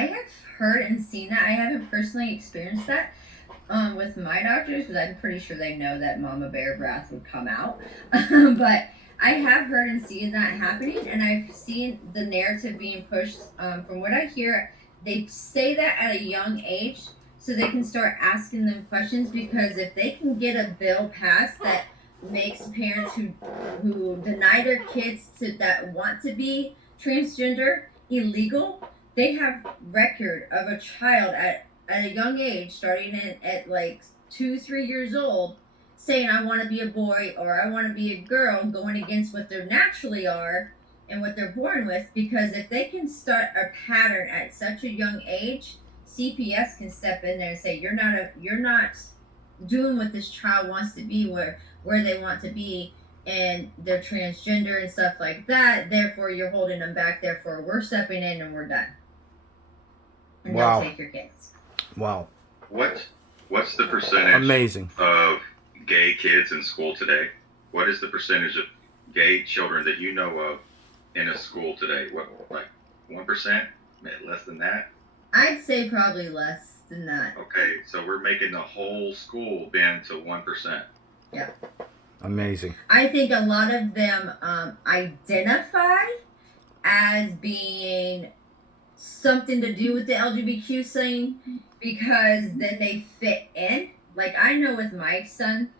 I have heard and seen that. I haven't personally experienced that with my doctors because I'm pretty sure they know that mama bear breath would come out. But I have heard and seen that happening, and I've seen the narrative being pushed. From what I hear, they say that at a young age so they can start asking them questions because if they can get a bill passed that makes parents who deny their kids to that want to be transgender illegal, they have record of a child at a young age, starting at like 2, 3 years old, saying I want to be a boy or I want to be a girl, going against what they naturally are and what they're born with. Because if they can start a pattern at such a young age, CPS can step in there and say you're not doing what this child wants to be, where they want to be, and they're transgender and stuff like that. Therefore, you're holding them back. Therefore, we're stepping in and we're done. And Wow. they'll take your kids. Wow. What's the percentage Amazing. of gay kids in school today? What is the percentage of gay children that you know of in a school today? What, like 1%? Less than that? I'd say probably less than that. Okay, so we're making the whole school bend to 1%. Yeah. Amazing. I think a lot of them identify as being something to do with the LGBTQ thing because then they fit in. Like I know with my son,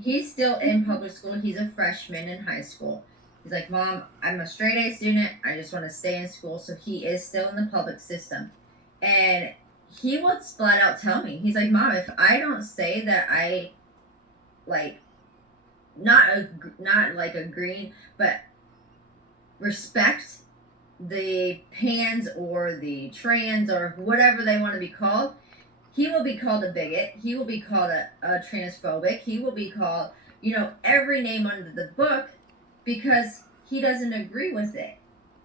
he's still in public school. He's a freshman in high school. He's like, Mom, I'm a straight A student. I just want to stay in school. So he is still in the public system. And he would flat out tell me, he's like, Mom, if I don't say that I like not like agreeing, but respect the pans or the trans or whatever they want to be called, he will be called a bigot. He will be called a transphobic. He will be called, every name under the book because he doesn't agree with it.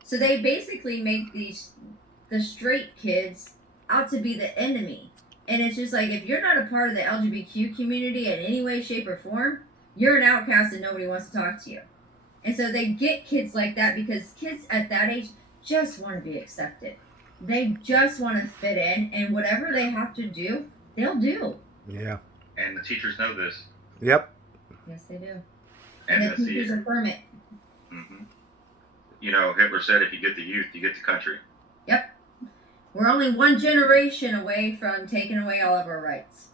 So they basically make the straight kids out to be the enemy. And it's just like, if you're not a part of the LGBTQ community in any way, shape, or form, you're an outcast and nobody wants to talk to you. And so they get kids like that because kids at that age just want to be accepted. They just want to fit in, and whatever they have to do, they'll do. Yeah. And the teachers know this. Yep. Yes, they do. And the teachers affirm it. Mm-hmm. Hitler said, if you get the youth, you get the country. Yep. We're only one generation away from taking away all of our rights.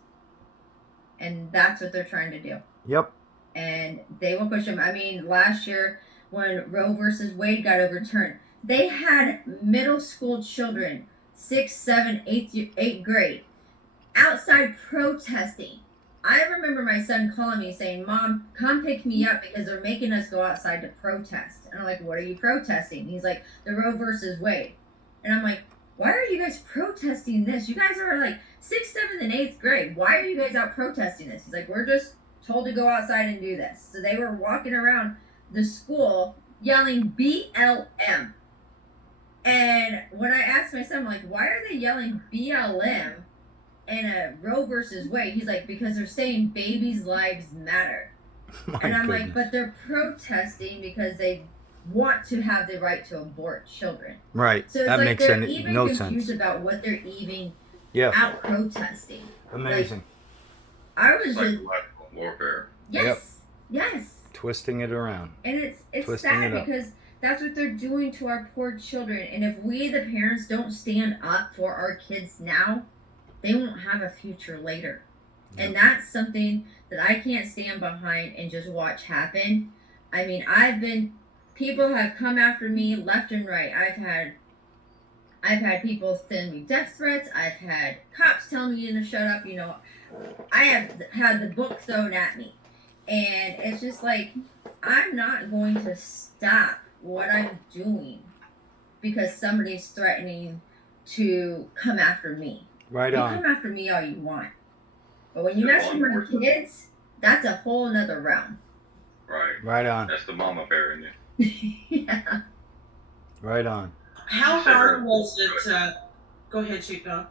And that's what they're trying to do. Yep. And they will push them. I mean, last year when Roe versus Wade got overturned, they had middle school children, 6th, 7th, 8th grade, outside protesting. I remember my son calling me saying, Mom, come pick me up because they're making us go outside to protest. And I'm like, what are you protesting? He's like, the Roe versus Wade. And I'm like, why are you guys protesting this? You guys are like 6th, 7th, and 8th grade. Why are you guys out protesting this? He's like, we're just told to go outside and do this. So they were walking around the school yelling BLM. And when I asked my son, I'm like, why are they yelling BLM in a Roe versus Wade? He's like, because they're saying babies' lives matter. And I'm like, but they're protesting because they want to have the right to abort children. Right. So it's that like makes they're even no confused sense. about what they're even out protesting. Amazing. Like, I was psychological warfare. Yes. Yes. Twisting it around. And it's sad because that's what they're doing to our poor children. And if we, the parents, don't stand up for our kids now, they won't have a future later. Yep. And that's something that I can't stand behind and just watch happen. I mean, people have come after me left and right. I've had people send me death threats. I've had cops tell me to shut up. I have had the book thrown at me. And it's just like, I'm not going to stop what I'm doing because somebody's threatening to come after me. Right you on. Come after me all you want. But when you mess with my kids, that's a whole nother realm. Right. Right on. That's the mama bear in you. Yeah. Right on. How hard was it to... Go ahead, Chico.